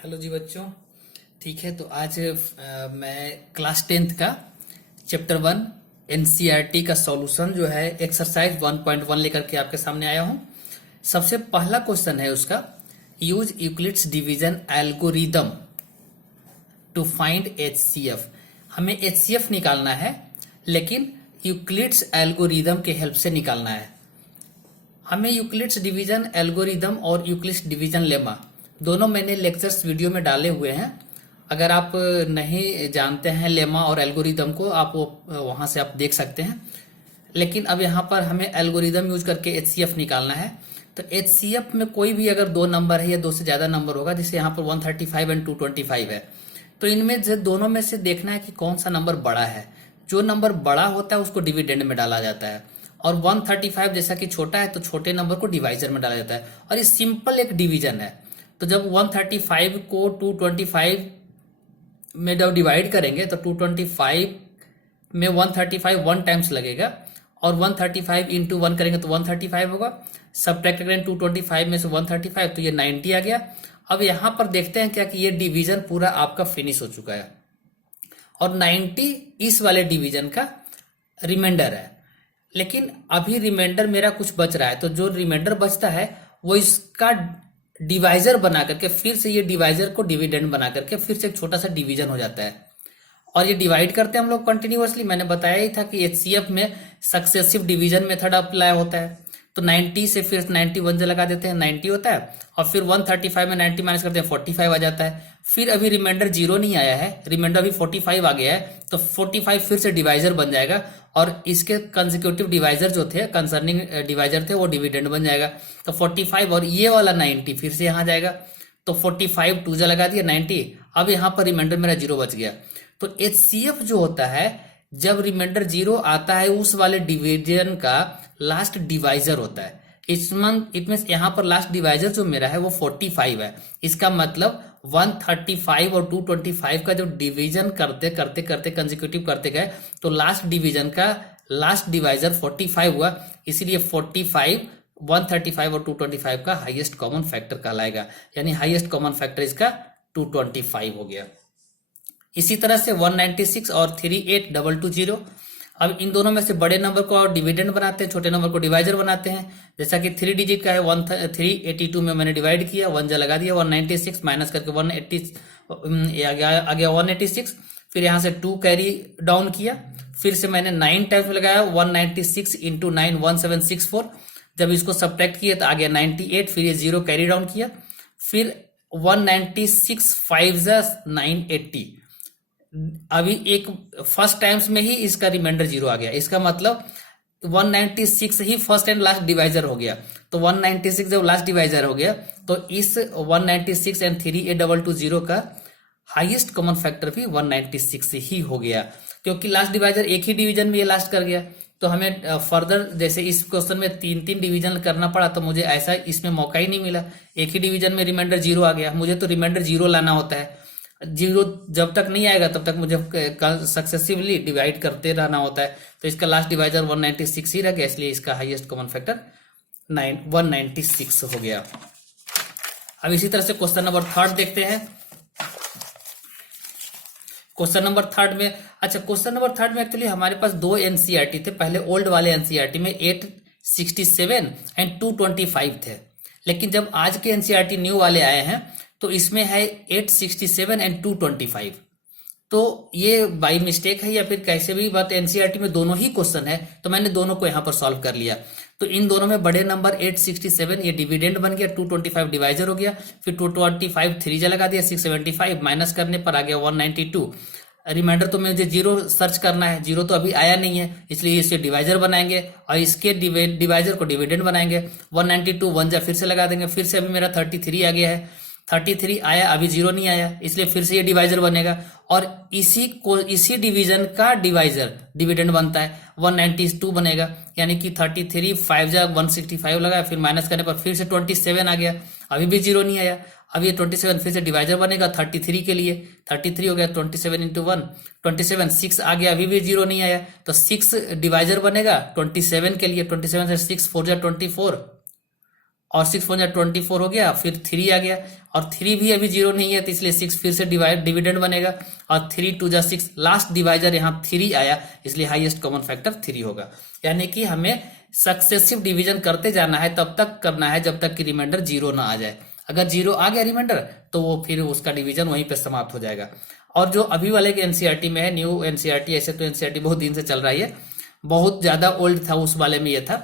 Hello जी बच्चों। ठीक है, तो आज मैं क्लास 10th का चैप्टर 1 एनसीईआरटी का सॉल्यूशन जो है एक्सरसाइज 1.1 लेकर के आपके सामने आया हूं। सबसे पहला क्वेश्चन है उसका, use Euclid's division algorithm to find HCF. हमें एचसीएफ निकालना है, लेकिन यूक्लिड्स एल्गोरिदम के हेल्प से निकालना है। हमें यूक्लिड्स डिवीजन एल्गोरिदम और यूक्लिड्स डिवीजन लेमा दोनों मैंने लेक्चर्स वीडियो में डाले हुए हैं। अगर आप नहीं जानते हैं लेमा और एल्गोरिदम को, आप वहां से आप देख सकते हैं। लेकिन अब यहाँ पर हमें एल्गोरिदम यूज करके एचसीएफ निकालना है। तो एचसीएफ में कोई भी अगर दो नंबर है या दो से ज्यादा नंबर होगा, जैसे यहाँ पर 135 एंड 225 है, तो इनमें से दोनों में से देखना है कि कौन सा नंबर बड़ा है। जो नंबर बड़ा होता है उसको डिविडेंड में डाला जाता है, और 135 जैसा कि छोटा है तो छोटे नंबर को डिवाइजर में डाला जाता है। और ये सिंपल एक डिवीजन है। तो जब 135 को 225 में जब डिवाइड करेंगे तो 225 में 135 वन टाइम्स लगेगा, और 135 इंटू 1 करेंगे तो 135 होगा। सब्ट्रैक्ट करेंगे 225 में से 135 तो ये 90 आ गया। अब यहां पर देखते हैं क्या कि ये डिवीजन पूरा आपका फिनिश हो चुका है, और 90 इस वाले डिवीजन का रिमाइंडर है। लेकिन अभी रिमाइंडर मेरा कुछ बच रहा है, तो जो रिमाइंडर बचता है वो इसका डिवाइजर बना करके फिर से ये डिवाइजर को डिविडेंड बना करके फिर से एक छोटा सा डिवीजन हो जाता है, और ये डिवाइड करते हैं हम लोग कंटिन्यूअसली। मैंने बताया ही था कि एचसीएफ में सक्सेसिव डिवीजन मेथड अप्लाई होता है। तो 90 से फिर 91 से लगा देते हैं, 90 होता है, और फिर 135 में 90 माइनस करते हैं 45 आ जाता है। फिर अभी रिमाइंडर 0 नहीं आया है, रिमाइंडर अभी 45 आ गया है, तो 45 फिर से डिवाइजर बन जाएगा, और इसके कंसेक्यूटिव डिवाइजर जो थे, कंसर्निंग डिवाइजर थे, वो डिविडेंड बन जाएगा। तो 45 और ये वाला 90 फिर से यहाँ जाएगा, तो 45 टू जा लगा दिया 90। अब यहाँ पर रिमाइंडर मेरा 0 बच गया। तो एचसीएफ जो होता है, जब रिमाइंडर 0 आता है उस वाले डिवीजन का लास्ट डिवाइजर होता है। इसमें यहाँ पर लास्ट डिवाइजर जो मेरा है वो 45 है। इसका मतलब 135 और 225 का जो डिवीजन करते करते करते कंसेक्यूटिव करते गए, तो लास्ट डिवीजन का लास्ट डिवाइजर 45 हुआ। इसीलिए 45 135 और 225 का हाईएस्ट कॉमन फैक्टर कहलाएगा, यानी हाईएस्ट कॉमन फैक्टर इसका 225 हो गया। इसी तरह से 196 और 38220, अब इन दोनों में से बड़े नंबर को डिविडेंड बनाते हैं, छोटे नंबर को डिवाइजर बनाते हैं। जैसा कि 3 डिजिट का है, 382 में मैंने डिवाइड किया, 1 जा लगा दिया, 196 माइनस करके 180 आ गया 186। फिर यहां से 2 कैरी डाउन किया, फिर से मैंने 9 टाइम्स में लगाया, 196 इंटू 9 1764। जब इसको सब्ट्रैक्ट किया तो आ गया 98। फिर ये 0 कैरी डाउन किया, फिर 196 5 980। अभी एक फर्स्ट टाइम्स में ही इसका रिमाइंडर 0 आ गया। इसका मतलब 196 ही फर्स्ट एंड लास्ट डिवाइजर हो गया। तो 196 जब लास्ट डिवाइजर हो गया, तो इस 196 एंड 38220 का हाईएस्ट कॉमन फैक्टर भी 196 ही हो गया, क्योंकि लास्ट डिवाइजर एक ही डिवीजन में ये लास्ट कर गया। तो हमें फर्दर जैसे इस क्वेश्चन में 3 डिवीजन करना पड़ा, तो मुझे ऐसा इसमें मौका ही नहीं मिला। एक ही डिवीजन में रिमाइंडर 0 आ गया, मुझे तो रिमाइंडर 0 लाना होता है। 0 जब तक नहीं आएगा तब तक मुझे सक्सेसिवली डिवाइड करते रहना होता है। तो इसका लास्ट डिवाइजर 196 ही रह गया, इसलिए इसका हाईएस्ट कॉमन फैक्टर 196 हो गया। अब इसी तरह से क्वेश्चन नंबर 3 देखते हैं। क्वेश्चन नंबर 3 में, अच्छा क्वेश्चन नंबर 3 में एक्चुअली हमारे पास 2 एनसीईआरटी थे। पहले ओल्ड वाले एनसीईआरटी में 867 एंड 225 थे, लेकिन जब आज के एनसीईआरटी न्यू वाले आए हैं तो इसमें है 867 एंड 225। तो ये बाय मिस्टेक है या फिर कैसे भी बात, एनसीईआरटी में दोनों ही क्वेश्चन है, तो मैंने दोनों को यहां पर सॉल्व कर लिया। तो इन दोनों में बड़े नंबर 867 ये डिविडेंड बन गया, 225 डिवाइजर हो गया, फिर 225 3 जा लगा दिया, 675 माइनस करने पर आ गया 192। रिमाइंडर तो मुझे 0 सर्च करना है, 0 तो अभी आया नहीं है, इसलिए इसे डिवाइजर बनाएंगे और इसके डिवाइजर को डिविडेंड बनाएंगे। 192 1 जा फिर से लगा देंगे, फिर से अभी मेरा 33 आ गया है, 33 आया, अभी 0 नहीं आया, इसलिए फिर से ये डिवाइजर बनेगा, और इसी डिवीजन का डिवाइजर डिविडेंड बनता है, 192 बनेगा। यानी कि 33 5 जा 165 लगा, फिर माइनस करने पर फिर से 27 आ गया, अभी भी 0 नहीं आया। अब ये 27 फिर से डिवाइजर बनेगा 33 के लिए, 33 हो गया 27 इंटू 1 27, 6 आ गया, अभी भी 0 नहीं आया, तो 6 डिवाइजर बनेगा 27 के लिए। 27 से 6 4 जा 24, और 6 × 24 हो गया, फिर 3 आ गया, और 3 भी अभी 0 नहीं है, तो इसलिए 6 फिर से डिविडेंड बनेगा, और 3 2 जा 6, लास्ट डिवाइजर यहाँ 3 आया, इसलिए हाईएस्ट कॉमन फैक्टर 3 होगा। यानी कि हमें सक्सेसिव डिवीजन करते जाना है, तब तक करना है जब तक कि रिमाइंडर 0 ना आ जाए। अगर 0 आ गया रिमाइंडर, तो वो फिर उसका डिवीजन वहीं पे समाप्त हो जाएगा। और जो अभी वाले के एनसीईआरटी में है, न्यू एनसीईआरटी, ऐसे तो एनसीईआरटी बहुत दिन से चल रहा है, बहुत ज्यादा ओल्ड था उस वाले में ये था,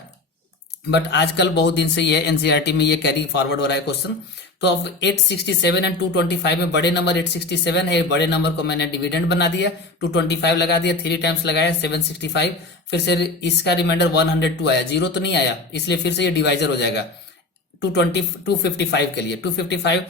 बट आजकल बहुत दिन से ये एनसीईआरटी में ये कैरी फॉरवर्ड हो रहा है क्वेश्चन। तो अब 867 एंड 225 में बड़े नंबर 867 है, बड़े नंबर को मैंने डिविडेंड बना दिया, 225 लगा दिया, 3 टाइम्स लगाया 765, फिर से इसका रिमाइंडर 102 आया, 0 तो नहीं आया, इसलिए फिर से ये डिवाइजर हो जाएगा 255 के लिए। 255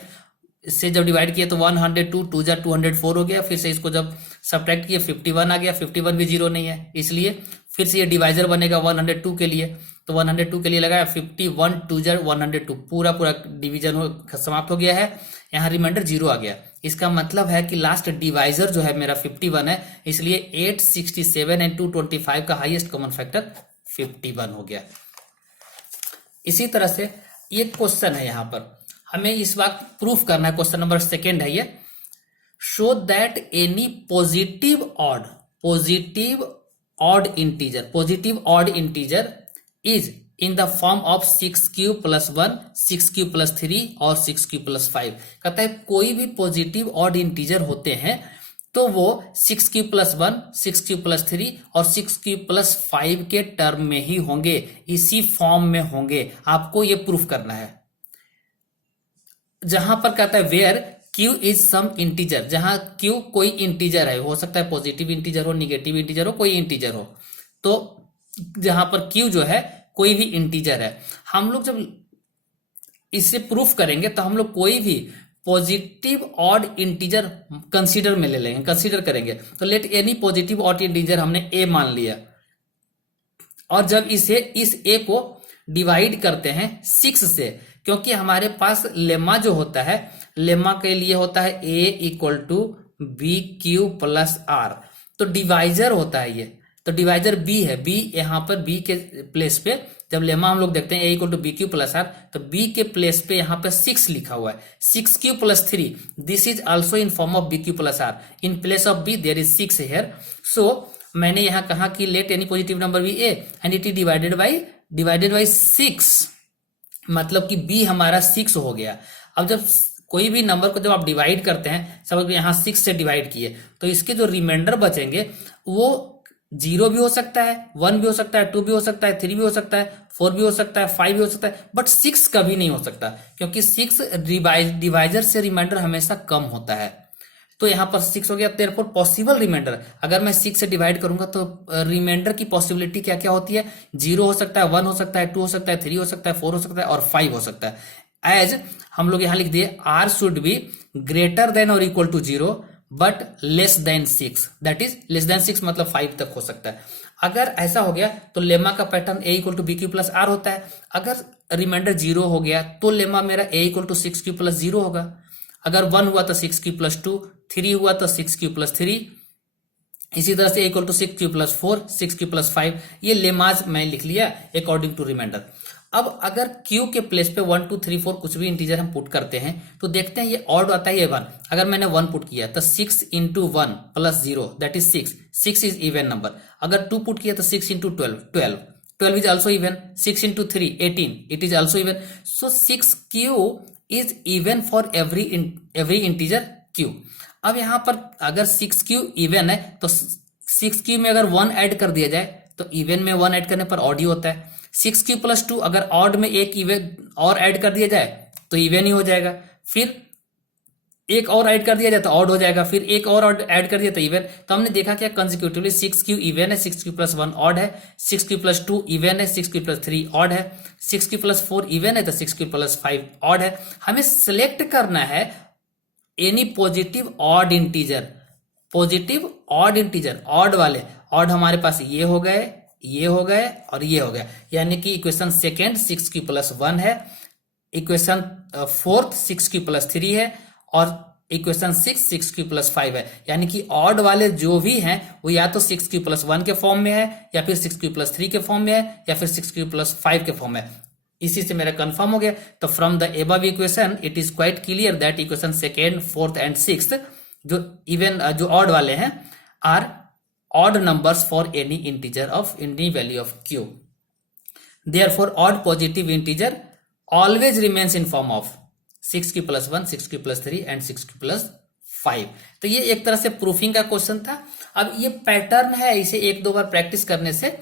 से जब डिवाइड किया तो 102 2 जा 204 हो गया, फिर से इसको जब सब्ट्रैक्ट किया 51 आ गया, 51 भी 0 नहीं है, इसलिए फिर से ये डिवाइजर बनेगा 102 के लिए। तो 102 के लिए लगाया 51 2 जा 102, पूरा डिवीजन समाप्त हो गया है, यहाँ रिमाइंडर 0 आ गया। इसका मतलब है कि लास्ट डिवाइजर जो है मेरा 51 है, इसलिए 867 एंड 225 का हाईएस्ट कॉमन फैक्टर 51 हो गया। इसी तरह से एक क्वेश्चन है, यहाँ पर हमें इस बात प्रूफ करना है, क्वेश्चन नंबर 2 है ये, show that any positive odd integer is in the form of 6 + 1, 6 + 3 और 6 + 5। कहता है कोई भी पॉजिटिव ऑड इंटीजर होते हैं तो वो 6 + 1, 6 + 3 और 6 + 5 के टर्म में ही होंगे, इसी फॉर्म में होंगे। आपको ये प्रूफ करना है। जहां पर कहता है where Q is some integer, जहां Q कोई इंटीजर है, हो सकता है पॉजिटिव इंटीजर हो, निगेटिव इंटीजर हो, कोई इंटीजर हो, तो जहां पर Q जो है कोई भी इंटीजर है, हम लोग जब इसे प्रूफ करेंगे तो हम लोग कोई भी पॉजिटिव ऑड इंटीजर कंसीडर में ले लेंगे, कंसीडर करेंगे। तो late any positive odd integer हमने a मान लिया, और जब इस a को डिवाइड करते हैं 6 से, क्योंकि हमारे पास लेमा जो होता है, लेमा के लिए होता है a = BQ + R, तो डिवाइजर होता है ये, तो डिवाइजर b है, b यहाँ पर b के प्लेस पे जब लेमा हम लोग देखते हैं a = BQ + R, तो b के प्लेस पे यहाँ पे 6 लिखा हुआ है, 6Q + 3, this is also in form of BQ + R, in place of b there is 6 here. So मैंने यहाँ कहा कि let any positive number be a and it is divided by 6, मतलब कि b हमारा 6 हो गया। अब जब कोई भी नंबर को जब आप डिवाइड करते हैं, समझ यहाँ 6 से डिवाइड किए, तो इसके जो रिमाइंडर बचेंगे वो 0 भी हो सकता है, 1 भी हो सकता है, 2 भी हो सकता है, 3 भी हो सकता है, 4 भी हो सकता है, 5 भी हो सकता है, बट 6 कभी नहीं हो सकता, क्योंकि 6 डिवाइजर से रिमाइंडर हमेशा कम होता है। तो यहाँ पर 6 हो गया, देयरफॉर पॉसिबल रिमाइंडर, अगर मैं 6 से डिवाइड करूंगा तो रिमाइंडर की पॉसिबिलिटी क्या क्या होती है, 0 हो सकता है, 1 हो सकता है, 2 हो सकता है, 3 हो सकता है, 4 हो सकता है और 5 हो सकता है। एज हम लोग यहाँ लिख दिए R should be greater than और equal to 0 but less than 6, that is less than 6 मतलब 5 तक हो सकता है। अगर ऐसा हो गया तो लेमा का पैटर्न a = BQ + R होता है। अगर रिमाइंडर 0 हो गया तो लेमा मेरा a = 6Q + 0 होगा। अगर 1 हुआ तो 6Q + 2, 3 हुआ तो 6Q + 3, इसी तरह से a = 6Q + 4, 6Q + 5, ये लेमाज मैं लिख लिया अकॉर्डिंग टू रिमाइंडर। अब अगर Q के प्लेस पे 1 2 3 4 कुछ भी इंटीजर हम पुट करते हैं तो देखते हैं ये ऑड आता है, ये 1। अगर मैंने 1 पुट किया तो 6 × 1 + 0 that is 6, 6 is even number. अगर 2 पुट किया तो 6 × 12 12, 12 is also even, 6 × 3 18, it is also even. So 6Q is even for every integer Q। अब यहाँ पर अगर 6Q इवन है तो 6Q में अगर 1 ऐड कर दिया जाए तो इवन में 1 ऐड करने पर ऑड ही होता है। 6Q + 2 अगर ऑड में एक इवन और ऐड कर दिया जाए तो इवन ही हो जाएगा, फिर एक और ऐड कर दिया जाए तो ऑड हो जाएगा, फिर एक और ऐड कर दिया तो इवन। तो हमने देखा क्या कंसेक्यूटिवली 6Q इवन है, 6Q + 1 ऑड है, 6Q + 2 इवन है, 6Q + 3 ऑड है, 6Q + 4 इवन है तो 6Q + 5 ऑड है। हमें सिलेक्ट करना है any positive odd integer, positive odd integer, odd वाले। ऑड हमारे पास ये हो गए, ये हो गए और ये हो गया, यानी कि इक्वेशन सेकेंड 6Q + 1 है, इक्वेशन फोर्थ 6Q + 3 है और इक्वेशन 6Q + 5 है। यानी कि ऑड वाले जो भी हैं वो या तो 6Q + 1 के फॉर्म में है, या फिर 6Q + 3 के फॉर्म में है, या फिर 6Q + 5 के फॉर्म में है। इसी से मेरा कंफर्म हो गया। तो from the above equation it is quite clear that equation second, fourth and sixth जो इवन जो ऑड वाले हैं are odd numbers for any integer of any value of q. Therefore odd positive integer always remains in form of 6 की plus 1, 6 की plus 3 and 6 की plus 5। तो ये एक तरह से प्रूफिंग का क्वेश्चन था। अब ये पैटर्न है, इसे एक दो बार प्रैक्टिस करने से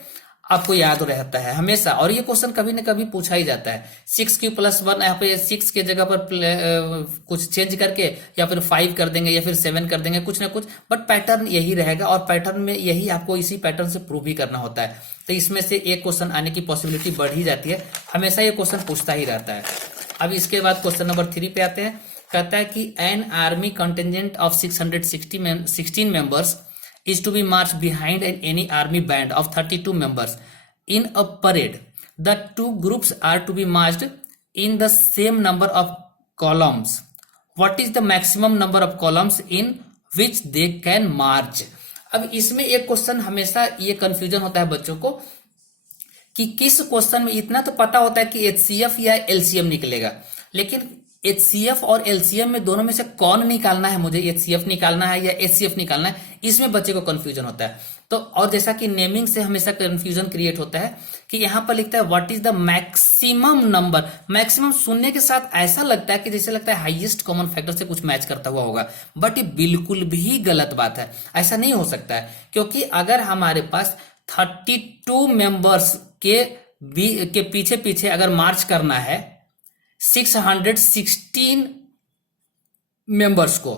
आपको याद रहता है हमेशा, और ये क्वेश्चन कभी ना कभी पूछा ही जाता है। 6 की प्लस 1 यहाँ पे 6 के जगह पर कुछ चेंज करके या फिर 5 कर देंगे या फिर 7 कर देंगे, कुछ ना कुछ, बट पैटर्न यही रहेगा और पैटर्न में यही आपको इसी पैटर्न से प्रूव भी करना होता है। तो इसमें से एक क्वेश्चन आने की पॉसिबिलिटी बढ़ ही जाती है, हमेशा ये क्वेश्चन पूछता ही रहता है। अब इसके बाद क्वेश्चन नंबर 3 पे आते हैं। कहता है कि an army contingent of 616 members is to be marched behind any army band of 32 members in a parade. The two groups are to be marched in the same number of columns. What is the maximum number of columns in which they can march? अब इसमें एक question हमेशा ये confusion होता है बच्चों को कि किस क्वेश्चन में, इतना तो पता होता है कि एचसीएफ या एलसीएम निकलेगा, लेकिन एचसीएफ और एलसीएम में दोनों में से कौन निकालना है, मुझे एचसीएफ निकालना है या एचसीएफ निकालना है, इसमें बच्चे को कंफ्यूजन होता है। तो और जैसा कि नेमिंग से हमेशा कंफ्यूजन क्रिएट होता है कि यहां पर लिखता है what is the maximum number. Maximum सुनने के साथ ऐसा लगता है कि जैसे लगता है हाईएस्ट कॉमन फैक्टर से कुछ मैच करता हुआ होगा, बट ये बिल्कुल भी गलत बात है। ऐसा नहीं हो सकता है, क्योंकि अगर हमारे पास 32 मेंबर्स के पीछे पीछे अगर मार्च करना है 616 मेंबर्स को,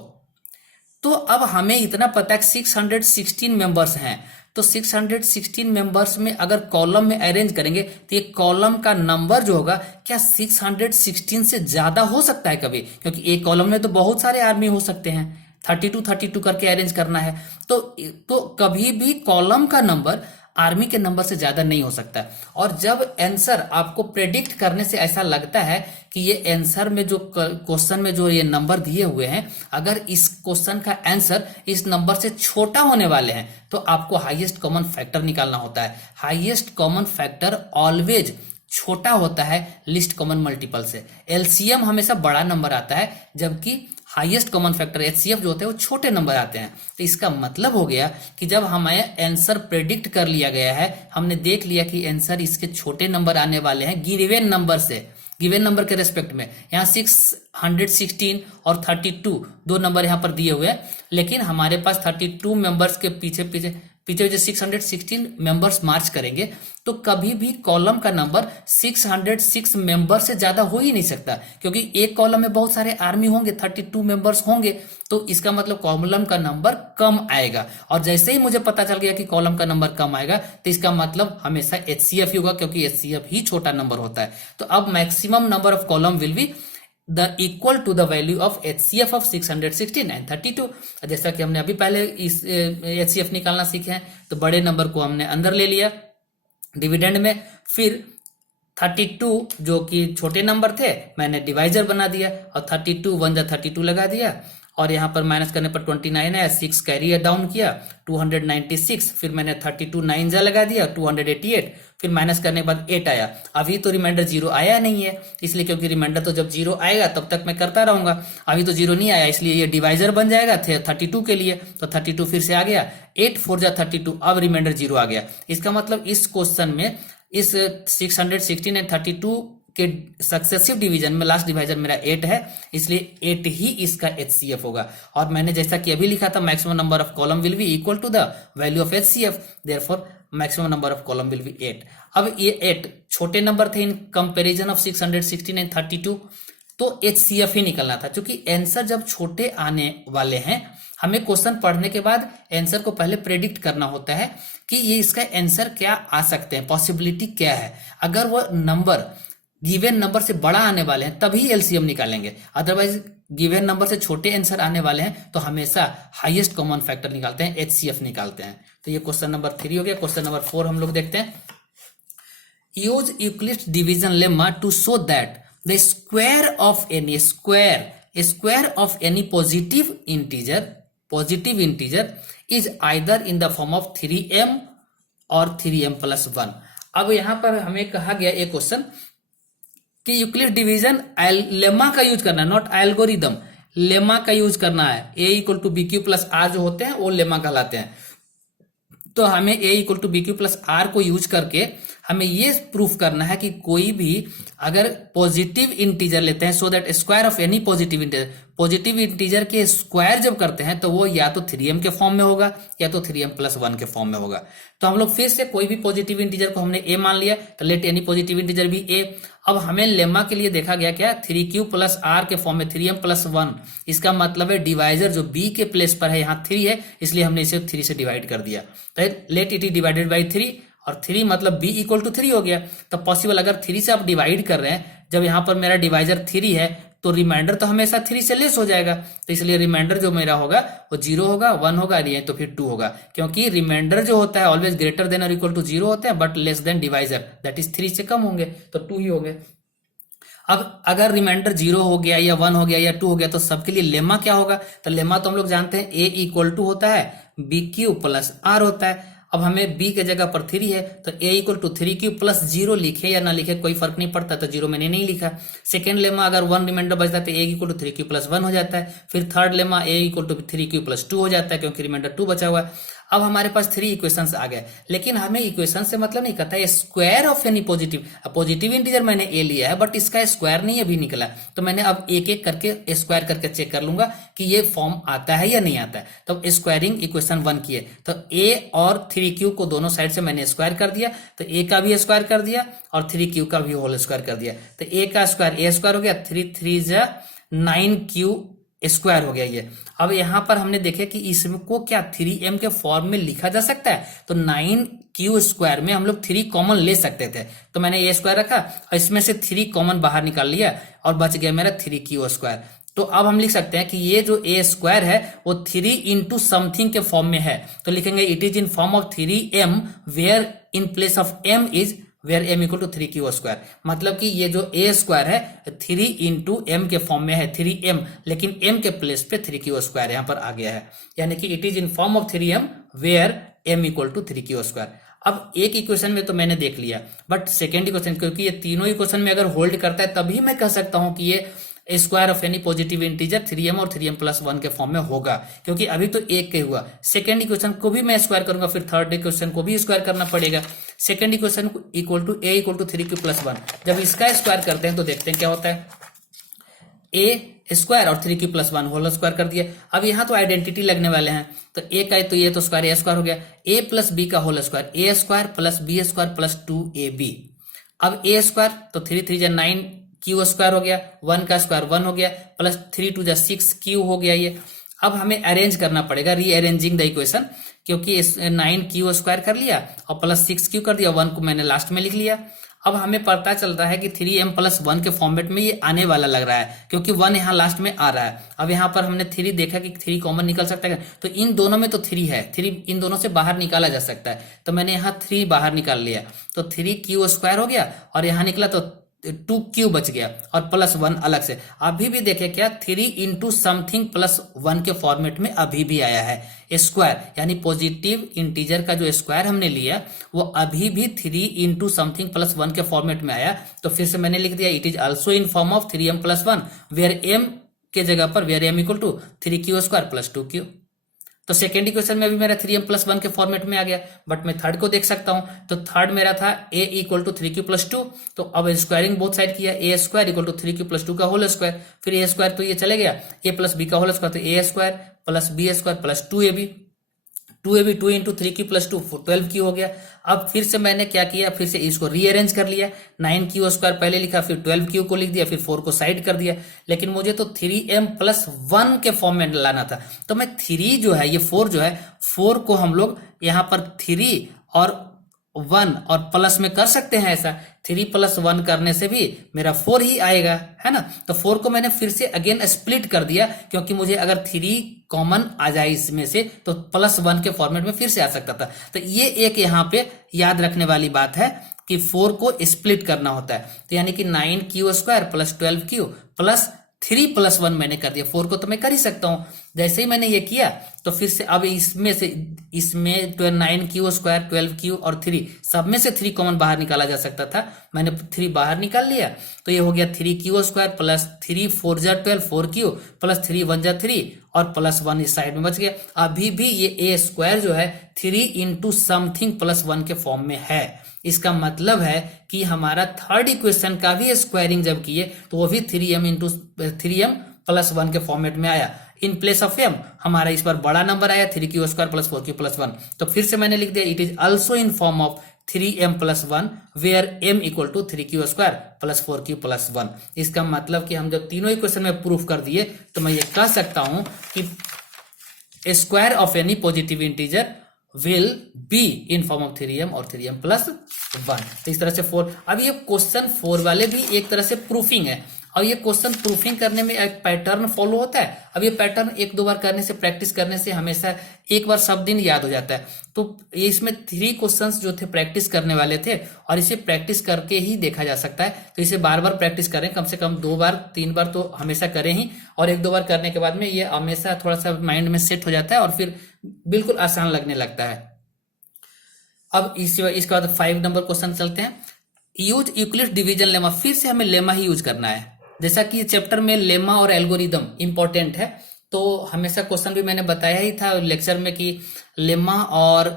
तो अब हमें इतना पता है कि 616 मेंबर्स हैं, तो 616 मेंबर्स में अगर कॉलम में अरेंज करेंगे तो ये कॉलम का नंबर जो होगा क्या 616 से ज्यादा हो सकता है कभी, क्योंकि एक कॉलम में तो बहुत सारे आर्मी हो सकते हैं, 32 करके अरेंज करना है, तो कभी भी कॉलम का नंबर आर्मी के नंबर से ज्यादा नहीं हो सकता। और जब आंसर आपको प्रेडिक्ट करने से ऐसा लगता है कि ये आंसर में जो क्वेश्चन में जो ये नंबर दिए हुए हैं, अगर इस क्वेश्चन का आंसर इस नंबर से छोटा होने वाले हैं, तो आपको हाईएस्ट कॉमन फैक्टर निकालना होता है। हाईएस्ट कॉमन फैक्टर ऑलवेज छोटा होता है लीस्ट कॉमन मल्टीपल से। एलसीएम हमेशा बड़ा नंबर आता है, जबकि हाईएस्ट कॉमन फैक्टर एचसीएफ जो होते हैं वो छोटे नंबर आते हैं। तो इसका मतलब हो गया कि जब हमें आंसर प्रेडिक्ट कर लिया गया है, हमने देख लिया कि आंसर इसके छोटे नंबर आने वाले हैं गिवन नंबर से, गिवन नंबर के रेस्पेक्ट में। यहाँ 616 और 32 दो नंबर यहाँ पर दिए हुए हैं, लेकिन हमारे पास 32 मेंबर्स के पीछे पीछे 616 मेंबर्स मार्च करेंगे, तो कभी भी कॉलम का नंबर 606 मेंबर से ज्यादा हो ही नहीं सकता, क्योंकि एक कॉलम में बहुत सारे आर्मी होंगे, 32 मेंबर्स होंगे, तो इसका मतलब कॉलम का नंबर कम आएगा। और जैसे ही मुझे पता चल गया कि कॉलम का नंबर कम आएगा, तो इसका मतलब हमेशा एचसीएफ ही होगा, क्योंकि एचसीएफ ही छोटा नंबर होता है। तो अब maximum number of column will B the equal to the value of HCF of 616 and 32। जैसा कि हमने अभी पहले इस HCF निकालना सीखे हैं, तो बड़े नंबर को हमने अंदर ले लिया डिविडेंड में, फिर 32 जो कि छोटे नंबर थे मैंने डिवाइजर बना दिया, और 32 1 जा 32 लगा दिया, और यहाँ पर माइनस करने पर 29 है, 6 कैरी डाउन किया 296, फिर मैंने 32 9 जा लगा दिया 288, फिर माइनस करने के बाद 8 आया। अभी तो रिमाइंडर 0 आया नहीं है, इसलिए क्योंकि रिमाइंडर तो जब 0 आएगा तब तक मैं करता रहूंगा, अभी तो 0 नहीं आया, इसलिए ये डिवाइजर बन जाएगा थे 32 के लिए, तो 32 फिर से आ गया, 8 4 जा 32, अब रिमाइंडर 0 आ गया। इसका मतलब इस क्वेश्चन में इस 616 एंड 32 के सक्सेसिव डिवीजन में लास्ट डिवाइजर मेरा 8 है, इसलिए 8 ही इसका एचसीएफ होगा। और मैंने जैसा कि अभी लिखा था maximum number of column will be equal to the value of HCF, therefore maximum number of column will be 8। अब ये 8 छोटे नंबर थे इन कंपैरिजन ऑफ 616 एंड 32, तो एचसीएफ ही निकलना था। क्योंकि आंसर जब छोटे आने वाले हैं, हमें क्वेश्चन पढ़ने के बाद आंसर को पहले प्रेडिक्ट करना होता है कि ये इसका आंसर क्या आ सकते हैं, पॉसिबिलिटी क्या है। अगर वो नंबर गिवन नंबर से बड़ा आने वाले हैं तभी एलसीएम निकालेंगे, अदरवाइज गिवन नंबर से छोटे आंसर आने वाले हैं तो हमेशा हाईएस्ट कॉमन फैक्टर निकालते हैं, एचसीएफ निकालते हैं। तो ये क्वेश्चन नंबर 3 हो गया। क्वेश्चन नंबर 4 हम लोग देखते हैं। Use Euclid's division lemma to show that the square of any positive integer is either in the form of 3m और 3m+1। अब यहां पर हमें कहा गया एक क्वेश्चन कि यूक्लिड डिवीजन लेमा का यूज करना है, नॉट एल्गोरिदम, लेमा का यूज करना है। A equal to B Q plus R जो होते हैं वो लेमा कहलाते हैं। तो हमें A equal to B Q plus R को यूज करके हमें ये प्रूफ करना है कि कोई भी अगर पॉजिटिव इंटीजर लेते हैं, so that square of any positive integer, positive integer के स्क्वायर जब करते हैं तो वो या तो 3m के फॉर्म में होगा या तो 3m+1 के फॉर्म में होगा। तो हम लोग फिर से कोई भी पॉजिटिव इंटीजर को हमने a मान लिया, तो लेट एनी पॉजिटिव इंटीजर भी a। अब हमें लेमा के लिए देखा गया क्या, 3q प्लस आर के फॉर्म में 3m+1, इसका मतलब है डिवाइजर जो b के प्लेस पर है यहाँ 3 है, इसलिए हमने इसे 3 से डिवाइड कर दिया। तो let it is divided by 3, और 3 मतलब b इक्वल टू 3 हो गया। तब पॉसिबल अगर 3 से आप डिवाइड कर रहे हैं, जब यहाँ पर मेरा डिवाइजर 3 है तो रिमाइंडर तो हमेशा 3 से लेस हो जाएगा, तो इसलिए रिमाइंडर जो मेरा होगा वो 0 होगा, 1 होगा, नहीं तो फिर 2 होगा, क्योंकि रिमाइंडर जो होता है ऑलवेज ग्रेटर देन और इक्वल टू 0 होते हैं, but less then divisor, that is 3 से कम होंगे, तो 2 ही होंगे। अब अगर रिमाइंडर 0 हो गया या 1 हो गया या 2 हो गया तो सबके लिए लेमा क्या होगा, तो लेमा तो हम लोग जानते हैं a इक्वल टू होता है BQ प्लस R होता है। अब हमें b के जगह पर 3 है तो a equal to 3q plus 0 लिखे या ना लिखे कोई फर्क नहीं पड़ता, तो 0 मैंने नहीं लिखा। सेकेंड लेमा अगर 1 रिमाइंडर बचता है तो a equal to 3q plus 1 हो जाता है। फिर third lemma a equal to 3q plus 2 हो जाता है, क्योंकि रिमाइंडर 2 बचा हुआ है। अब हमारे पास 3 इक्वेशंस आ गए, लेकिन हमें इक्वेशन से मतलब नहीं कहता है square of any positive. Positive integer मैंने a लिया है, बट इसका स्क्वायर नहीं अभी निकला, तो मैंने अब एक एक करके स्क्वायर करके चेक कर लूंगा कि ये फॉर्म आता है या नहीं आता है। तो स्क्वायरिंग इक्वेशन 1 की है, तो a और 3q को दोनों साइड से मैंने स्क्वायर कर दिया, तो a का भी स्क्वायर कर दिया और 3q का भी होल स्क्वायर कर दिया। तो a का स्क्वायर a स्क्वायर हो गया, 3 3 जा 9q स्क्वायर हो गया ये। अब यहां पर हमने देखा कि इसको क्या 3m के फॉर्म में लिखा जा सकता है, तो 9q स्क्वायर में हम लोग 3 कॉमन ले सकते थे, तो मैंने a स्क्वायर रखा और इसमें से 3 कॉमन बाहर निकाल लिया और बच गया मेरा 3q स्क्वायर। तो अब हम लिख सकते हैं कि ये जो a स्क्वायर है वो 3 इंटू समथिंग के फॉर्म में है, तो लिखेंगे it is in form of 3m where in place of m is where m equal to 3q square. मतलब कि ये जो a स्क्वायर है 3 इंटू m के फॉर्म में है, 3m, लेकिन m के प्लेस पे 3q स्क्वायर यहाँ पर आ गया है, यानी कि it is in form of 3m where m equal to 3q square. अब एक इक्वेशन में तो मैंने देख लिया, बट सेकेंड इक्वेशन, क्योंकि ये तीनों इक्वेशन में अगर होल्ड करता है तभी मैं कह सकता हूं कि ये square of any positive integer 3m और 3m+1 के फॉर्म में होगा, क्योंकि अभी तो एक के हुआ। सेकंड इक्वेशन को भी मैं स्क्वायर करूंगा, फिर थर्ड इक्वेशन को भी स्क्वायर करना पड़ेगा। Second equation equal to a equal to 3q+1, जब इसका स्क्वायर करते हैं तो देखते हैं क्या होता है, a स्क्वायर और 3q+1 होल स्क्वायर कर दिया। अब यहाँ तो आइडेंटिटी लगने वाले हैं, तो a का है तो ये तो स्क्वायर a स्क्वायर हो गया, a प्लस b का whole square a square plus b square plus 2ab। अब a स्क्वायर तो 3 3 जा 9 q स्क्वायर हो गया, 1 का स्क्वायर 1 हो गया, प्लस 3 2 जा 6 q हो गया ये। अब हमें अरेंज करना पड़ेगा, रीअरेंजिंग द इक्वेशन, क्योंकि 9q स्क्वायर कर लिया और प्लस 6q कर दिया, 1 को मैंने लास्ट में लिख लिया। अब हमें पता चलता है कि 3m+1 के फॉर्मेट में ये आने वाला लग रहा है, क्योंकि 1 यहाँ लास्ट में आ रहा है। अब यहाँ पर हमने 3 देखा कि 3 कॉमन निकल सकता है, तो इन दोनों में तो 3 है, 3 इन दोनों से बाहर निकाला जा सकता है, तो मैंने यहाँ 3 बाहर निकाल लिया, तो 3q स्क्वायर हो गया और यहाँ निकला तो 2q बच गया और प्लस 1 अलग से। अभी भी देखे क्या 3 इंटू समथिंग प्लस 1 के फॉर्मेट में अभी भी आया है स्क्वायर, यानी पॉजिटिव इंटीजर का जो स्क्वायर हमने लिया वो अभी भी 3 इंटू समथिंग प्लस 1 के फॉर्मेट में आया। तो फिर से मैंने लिख दिया it is also in form of 3m+1 where m के जगह पर where m equal to 3q square plus 2q। तो सेकेंड इक्वेशन में भी मेरा 3m+1 के फॉर्मेट में आ गया, बट मैं थर्ड को देख सकता हूं, तो थर्ड मेरा था a इक्वल टू 3q+2, तो अब स्क्वायरिंग बोथ साइड किया, a square equal to 3q+2 का होल स्क्वायर, फिर a स्क्वायर तो ये चले गया, a प्लस b का होल स्क्वायर, तो a square plus b square plus 2ab 2 into 3q+2 12q हो गया। अब फिर से मैंने क्या किया, फिर से इसको रीअरेंज कर लिया, 9q स्क्वायर पहले लिखा, फिर 12q को लिख दिया, फिर 4 को साइड कर दिया, लेकिन मुझे तो 3m+1 के फॉर्म में लाना था, तो मैं 3 जो है ये 4 जो है 4 को हम लोग यहाँ पर 3 और 1 और प्लस में कर सकते हैं ऐसा, 3 + 1 करने से भी मेरा 4 ही आएगा, है ना। तो 4 को मैंने फिर से अगेन स्प्लिट कर दिया, क्योंकि मुझे अगर 3 कॉमन आ जाए इसमें से तो +1 के फॉर्मेट में फिर से आ सकता था। तो ये एक यहाँ पे याद रखने वाली बात है कि 4 को स्प्लिट करना होता है, तो यानी कि 9q square plus 12q plus 3 + 1 मैंने कर दिया, 4 को तो मैं कर ही सकता हूं। जैसे ही मैंने ये किया तो फिर से अब इसमें 9Q² 12Q और 3 सब में से 3 कॉमन बाहर निकाला जा सकता था, मैंने 3 बाहर निकाल लिया, तो ये हो गया 3Q² प्लस 3 4 जा 12 4Q प्लस 3 1 जा 3 और प्लस 1 इस साइड में बच गया। अभी भी ये A² जो है 3 इंटू समथिंग प्लस 1 के फॉर्म में है। इसका मतलब है कि हमारा थर्ड इक्वेशन का भी स्क्वायरिंग जब किए तो वो भी 3m इंटू 3m प्लस 1 के फॉर्मेट में आया। इन प्लेस ऑफ m हमारा इस बार बड़ा नंबर आया 3Q² प्लस 4Q प्लस 1, तो फिर से मैंने लिख दिया it is also in form of 3m plus 1 where m equal to 3Q² plus 4Q plus 1। इसका मतलब कि हम जब तीनों इक्वेशन में प्रूफ कर दिए तो मैं ये कह सकता हूं कि square of any positive integer will be in form of 3m और 3m प्लस 1। तो इस तरह से 4, अब ये क्वेश्चन 4 वाले भी एक तरह से प्रूफिंग है, और ये क्वेश्चन प्रूफिंग करने में एक पैटर्न फॉलो होता है। अब ये पैटर्न एक दो बार करने से, प्रैक्टिस करने से हमेशा एक बार सब दिन याद हो जाता है। तो ये इसमें 3 क्वेश्चंस जो थे प्रैक्टिस करने वाले थे, और इसे प्रैक्टिस करके ही देखा जा सकता है। तो इसे बार बार प्रैक्टिस करें, कम से कम 2 बार 3 बार तो हमेशा करें ही, और 1-2 बार करने के बाद में ये हमेशा थोड़ा सा माइंड में सेट हो जाता है और फिर बिल्कुल आसान लगने लगता है। अब इसके बाद 5 नंबर क्वेश्चन चलते हैं। यूज यूक्लिड डिवीजन लेमा, फिर से हमें लेमा ही यूज करना है। जैसा कि चैप्टर में लेमा और एल्गोरिदम इंपॉर्टेंट है, तो हमेशा क्वेश्चन भी मैंने बताया ही था लेक्चर में कि लेमा और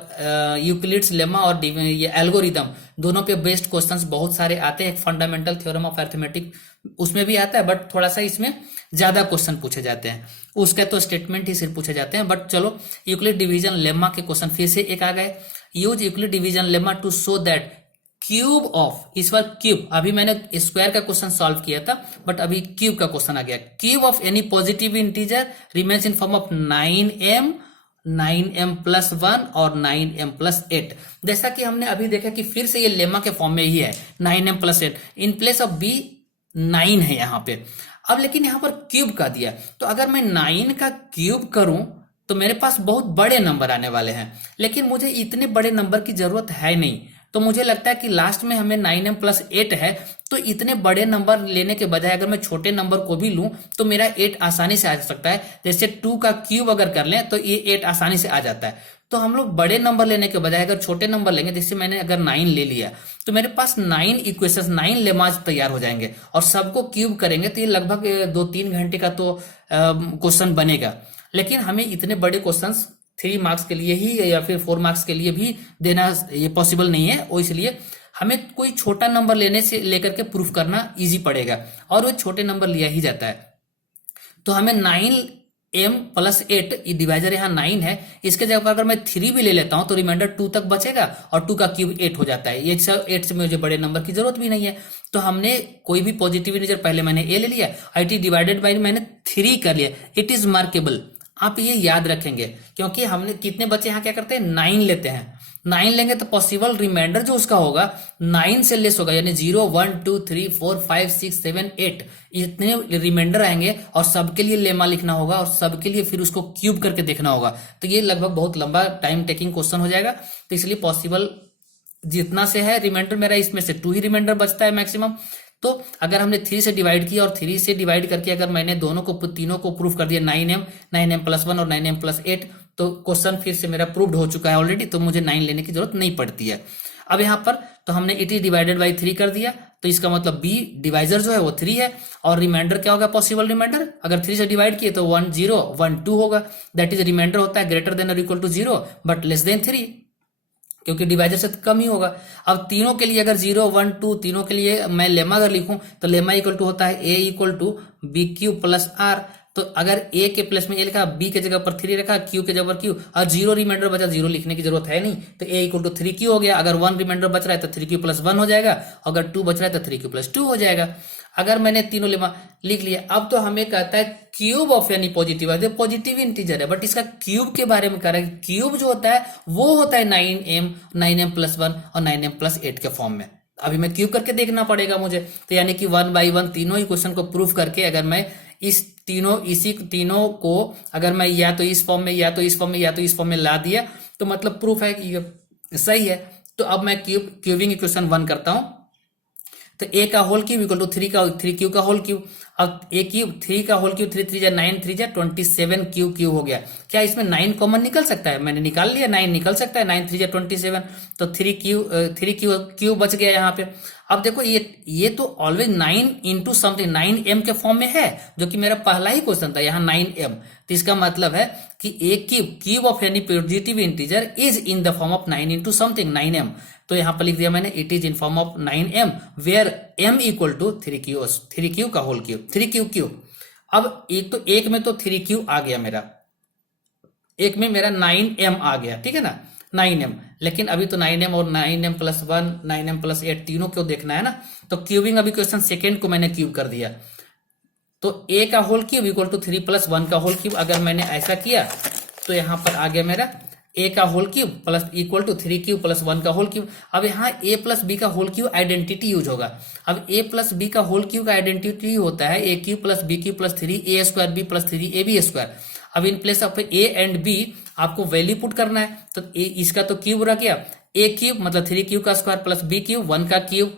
यूक्लिड्स लेमा और ये एल्गोरिदम दोनों पे बेस्ड क्वेश्चंस बहुत सारे आते हैं। फंडामेंटल थ्योरम ऑफ अरिथमेटिक उसमें भी आता है, बट थोड़ा सा इसमें ज्यादा क्वेश्चन पूछे जाते हैं, उसका तो स्टेटमेंट ही सिर्फ पूछे जाते हैं। बट चलो, यूक्लिड डिवीजन लेमा के क्वेश्चन फिर से एक आ गए। Use Euclid division lemma to show that cube of, इस बार क्यूब, अभी मैंने स्क्वायर का क्वेश्चन सॉल्व किया था बट अभी क्यूब का क्वेश्चन आ गया। Cube of any positive integer remains in form of 9m 9m plus 1 और 9m प्लस 8। जैसा कि हमने अभी देखा कि फिर से ये लेमा के फॉर्म में ही है 9m plus 8, in place of b 9 है यहाँ पे। अब लेकिन यहाँ पर क्यूब का दिया, तो अगर मैं 9 का क्यूब करूं तो मेरे पास बहुत बड़े नंबर आने वाले हैं, लेकिन मुझे इतने बड़े नंबर की जरूरत है नहीं। तो मुझे लगता है कि लास्ट में हमें 9m प्लस 8 है, तो इतने बड़े नंबर लेने के बजाय अगर मैं छोटे नंबर को भी लूं तो मेरा 8 आसानी से आ सकता है। जैसे 2 का क्यूब अगर कर लें तो ये 8 आसानी से आ जाता है। तो हम लोग बड़े नंबर लेने के बजाय अगर छोटे नंबर लेंगे, जैसे मैंने अगर 9 ले लिया तो मेरे पास 9 इक्वेशंस 9 लेमाज तैयार हो जाएंगे, और सबको क्यूब करेंगे तो ये लगभग 2-3 घंटे का तो क्वेश्चन बनेगा। लेकिन हमें इतने बड़े क्वेश्चंस 3 मार्क्स के लिए ही या फिर 4 मार्क्स के लिए भी देना ये पॉसिबल नहीं है, और इसलिए हमें कोई छोटा नंबर लेने से लेकर के प्रूफ करना इजी पड़ेगा, और वो छोटे नंबर लिया ही जाता है। तो हमें 9m प्लस 8, डिवाइजर यहाँ 9 है, इसके जगह पर अगर मैं 3 भी ले लेता हूं तो रिमाइंडर 2 तक बचेगा, और 2 का क्यूब 8 हो जाता है। ये 8 से मुझे बड़े नंबर की जरूरत भी नहीं है। तो हमने कोई भी पॉजिटिव इंटीजर, पहले मैंने a ले लिया, it डिवाइडेड बाई मैंने 3 कर लिया, इट इज मार्केबल। आप ये याद रखेंगे, क्योंकि हमने कितने बच्चे यहाँ क्या करते हैं 9 लेते हैं, 9 लेंगे तो पॉसिबल रिमाइंडर जो उसका होगा 9 से लेस होगा, यानी 0 1 2 3 4 5 6 7 8 इतने रिमाइंडर आएंगे, और सबके लिए लेमा लिखना होगा और सबके लिए फिर उसको क्यूब करके देखना होगा। तो ये लगभग बहुत लंबा टाइम टेकिंग क्वेश्चन हो जाएगा, तो इसलिए पॉसिबल जितना से है रिमाइंडर, मेरा इसमें से 2 ही रिमाइंडर बचता है मैक्सिमम। तो अगर हमने 3 से डिवाइड किया और 3 से डिवाइड करके अगर मैंने तीनों को प्रूफ कर दिया 9m प्लस 1 और 9m प्लस 8, तो क्वेश्चन फिर से मेरा प्रूव्ड हो चुका है ऑलरेडी, तो मुझे 9 लेने की जरूरत नहीं पड़ती है। अब यहाँ पर तो हमने इट इज डिवाइडेड बाई 3 कर दिया, तो इसका मतलब b डिवाइजर जो है वो 3 है, और रिमाइंडर क्या होगा पॉसिबल रिमाइंडर, अगर 3 से डिवाइड किए तो 1 0 1 2 होगा। दैट इज रिमाइंडर होता है ग्रेटर देन और equal to 0 but less than 3, क्योंकि डिवाइजर से तो कम ही होगा। अब तीनों के लिए अगर 0 1 2 तीनों के लिए मैं लेमा अगर लिखूं तो लेमा इक्वल टू होता है a equal to B Q plus r. तो अगर a के प्लेस में a लिखा, b के जगह पर 3 रखा, q के जगह पर q, और 0 रिमाइंडर बचा, 0 लिखने की जरूरत है नहीं, तो a इक्वल टू 3q हो गया। अगर 1 रिमाइंडर बच रहा है तो 3q प्लस 1 हो जाएगा, अगर 2 बच रहा है तो 3q प्लस 2 हो जाएगा। अगर मैंने तीनों लेमा लिख लिया, अब तो हमें कहता है क्यूब ऑफ यानी पॉजिटिव है, पॉजिटिव इंटीजर है, बट इसका क्यूब के बारे में कह रहा है। क्यूब जो होता है वो होता है 9m प्लस 1 और 9m प्लस 8 के फॉर्म में। अभी मैं क्यूब करके देखना पड़ेगा मुझे, तो यानी कि 1 बाई 1 तीनों ही क्वेश्चन को प्रूफ करके अगर मैं इसी तीनों को अगर मैं या तो इस फॉर्म में या तो इस फॉर्म में या तो इस फॉर्म में ला दिया, तो मतलब प्रूफ है कि ये सही है। तो अब मैं क्यूबिंग इक्वेशन 1 करता हूं, तो a का whole cube equal to 3 q का होल क्यूब, अब ए क्यूब, 3 का होल क्यूब, 3 3 जा 9, 3 जा 27 क्यू क्यू हो गया। क्या इसमें 9 कॉमन निकल सकता है? मैंने निकाल लिया, 9 निकल सकता है, 9 3 जा 27, तो 3 क्यू बच गया यहाँ पे। अब देखो ये तो ऑलवेज 9 इंटू समथिंग 9m के फॉर्म में है, जो कि मेरा पहला ही क्वेश्चन था यहाँ 9m। तो इसका मतलब है कि a cube of any positive integer is in the form of 9 into something 9m। तो यहां पर लिख दिया मैंने, it is in form of 9m where m equal to 3q का होल क्यूब, 3q क्यूब। अब एक में तो 3q आ गया मेरा, एक में मेरा 9m आ गया, ठीक है ना, 9m। लेकिन अभी तो 9m और 9m प्लस 1, 9m प्लस 8 तीनों को देखना है ना। तो क्यूबिंग अभी क्वेश्चन सेकेंड को मैंने क्यूब कर दिया। तो a का whole cube equal to 3 plus 1 का होल क्यूब। अगर मैंने ऐसा किया तो यहां पर आ गया मेरा a का whole cube plus equal to 3q plus 1 का होल क्यूब। अब यहाँ a प्लस b का होल क्यूब आइडेंटिटी यूज होगा। अब a प्लस b का होल क्यूब का आइडेंटिटी होता है a cube plus b cube plus 3a square b plus 3ab square. अब in place of a and b आपको value put करना है। तो इसका तो क्यूब रह गया, a क्यूब मतलब 3q का स्क्वायर प्लस b क्यूब 1 का क्यूब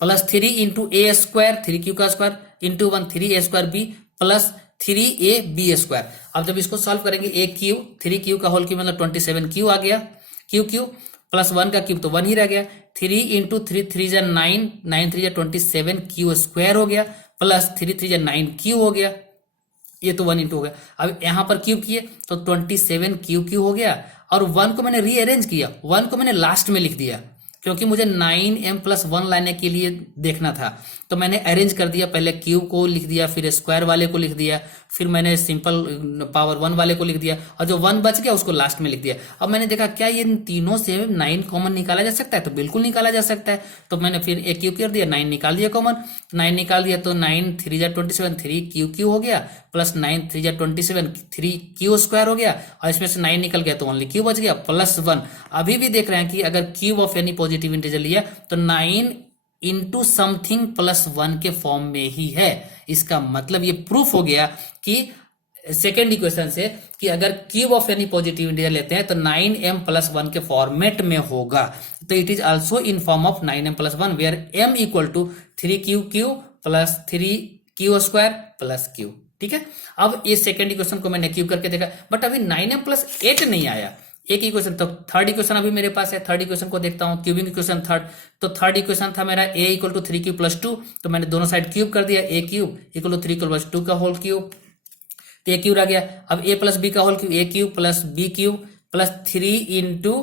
प्लस 3 इंटू ए स्क्वायर 3q का square into 1 3a square b plus 3ab square. अब जब इसको सॉल्व करेंगे a क्यूब 3q का होल क्यूब मतलब 27q आ गया, क्यू प्लस 1 का क्यूब तो 1 ही रह गया, 3 इंटू 3 3 जा 9, 9 3 जा 27q स्क्वायर हो गया प्लस 3 3 जा 9q हो गया, ये तो 1 इंटू हो गया। अब यहां पर क्यूब किए तो 27q हो गया। और 1 को मैंने रीअरेंज किया, 1 को मैंने लास्ट में लिख दिया क्योंकि मुझे 9m प्लस 1 लाने के लिए देखना था। तो मैंने अरेंज कर दिया, पहले क्यूब को लिख दिया, फिर स्क्वायर वाले को लिख दिया, फिर मैंने सिंपल पावर 1 वाले को लिख दिया, और जो 1 बच गया उसको लास्ट में लिख दिया। अब मैंने देखा क्या ये तीनों से 9 कॉमन निकाला जा सकता है? तो बिल्कुल निकाला जा सकता है। तो मैंने फिर एक क्यूब कर दिया, 9 निकाल दिया कॉमन, 9 निकाल दिया तो 9 3 जा 27 3q हो गया प्लस 9 3 जा 27 3q स्क्वायर हो गया, और इसमें से 9 निकल गया तो ओनली q बच गया प्लस 1। अभी भी देख रहे हैं कि अगर cube of any positive integer लिया तो 9 इंटू समथिंग प्लस 1 के फॉर्म में ही है। इसका मतलब ये प्रूफ हो गया कि सेकेंड इक्वेशन से कि अगर cube of any positive integer लेते हैं तो 9m प्लस 1 के फॉर्मेट में होगा। तो it is also in form of 9m plus 1 where m equal to 3q plus 3q square plus q। ठीक है, अब ये सेकेंड इक्वेशन को मैंने क्यूब करके देखा, बट अभी 9m प्लस 8 नहीं आया। एक इक्वेशन, तो थर्ड इक्वेशन अभी मेरे पास है, थर्ड इक्वेशन को देखता हूँ, क्यूबिंग इक्वेशन थर्ड। तो थर्ड इक्वेशन था मेरा a equal to 3q plus 2, तो मैंने दोनों साइड क्यूब कर दिया, a cube equal to 3q plus 2 का होल क्यूब, तो a क्यूब आ गया। अब a प्लस b का whole cube, a cube plus b cube plus 3 into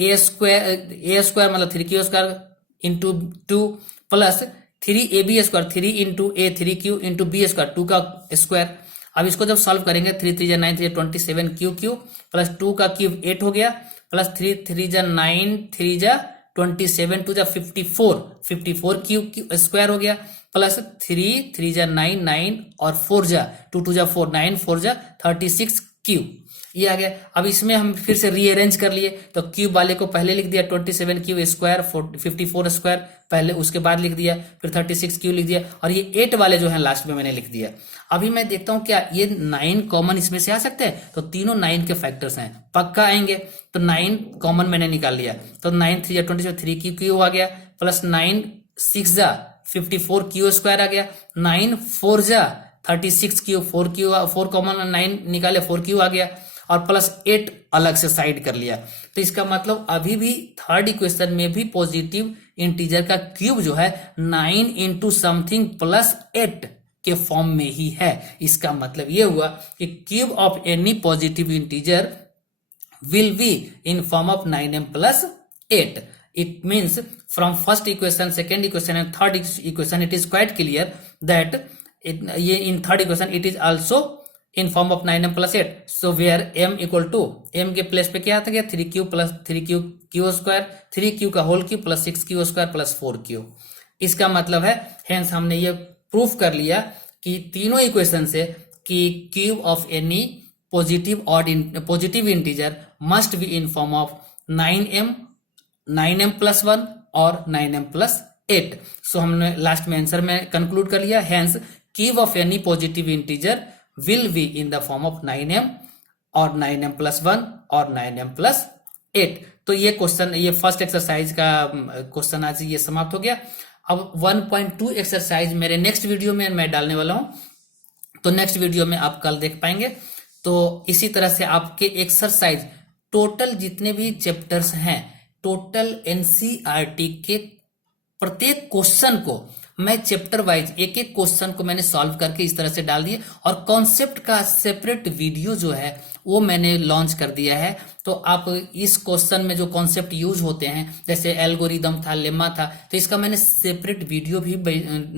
a square मतलब 3q square into 2 plus 3ab square 3 into a 3q into b square 2 का square. अब इसको जब सॉल्व करेंगे 3 3 जा 9 3 27 क्यू प्लस 2 का क्यूब 8 हो गया प्लस 3 3 जा 9 3 जा 27 2 जा 54 क्यूब स्क्वायर हो गया प्लस 3 3 जा 9 9 और 4 जा 2 2 जा 4 9 4 जा 36 क्यूब, ये आ गया। अब इसमें हम फिर से रीअरेंज कर लिए, तो क्यूब वाले को पहले लिख दिया 27 क्यूब स्क्वायर 54 स्क्वायर पहले, उसके बाद लिख दिया, फिर 36 क्यूब लिख दिया, और ये 8 वाले जो है लास्ट में मैंने लिख दिया। अभी मैं देखता हूं क्या ये 9 कॉमन इसमें से आ सकते हैं, तो तीनों 9 के फैक्टर्स हैं, पक्का आएंगे। तो 9 कॉमन मैंने निकाल लिया, तो 9 3 जा 27 3 क्यू आ गया प्लस 9 6 जा 54 क्यू स्क्वायर आ गया, 9 4 जा 36 क्यू 4 कॉमन 9 निकाले 4 क्यू आ गया, और प्लस 8 अलग से साइड कर लिया। तो इसका मतलब अभी भी थर्ड इक्वेशन में भी पॉजिटिव इंटीजर का क्यूब जो है 9 इंटू समथिंग प्लस 8 के फॉर्म में ही है। इसका मतलब यह हुआ कि cube of any positive integer will be in form of 9m plus 8। It means from first equation, second equation and third equation it is quite clear that ये in third equation it is also in form of 9m plus 8। So where m equal to m के place पे क्या आता गया 3q plus 3q square 3q का whole cube plus 6q square plus 4q। इसका मतलब है हेंस हमने ये प्रूफ कर लिया कि तीनों इक्वेशन से कि cube of any positive integer must be in form of 9m plus 1 और 9m प्लस 8। सो हमने लास्ट में आंसर में कंक्लूड कर लिया, hence cube of any positive integer will be in the form of 9m और 9m plus 1 और 9m plus 8। तो ये क्वेश्चन, ये फर्स्ट एक्सरसाइज का क्वेश्चन आज ये समाप्त हो गया। अब 1.2 एक्सरसाइज मेरे नेक्स्ट वीडियो में मैं डालने वाला हूं, तो नेक्स्ट वीडियो में आप कल देख पाएंगे। तो इसी तरह से आपके एक्सरसाइज टोटल जितने भी चैप्टर्स हैं, टोटल एनसीईआरटी के प्रत्येक क्वेश्चन को मैं चैप्टर वाइज एक एक क्वेश्चन को मैंने सॉल्व करके इस तरह से डाल दिए, और कॉन्सेप्ट का सेपरेट वीडियो जो है वो मैंने लॉन्च कर दिया है। तो आप इस क्वेश्चन में जो कॉन्सेप्ट यूज होते हैं, जैसे एल्गोरिदम था, लेमा था, तो इसका मैंने सेपरेट वीडियो भी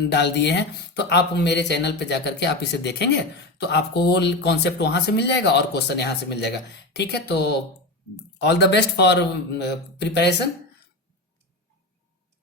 डाल दिए हैं। तो आप मेरे चैनल पे जाकर के आप इसे देखेंगे तो आपको वो कॉन्सेप्ट वहां से मिल जाएगा और क्वेश्चन यहाँ से मिल जाएगा। ठीक है, तो all the best for preparation.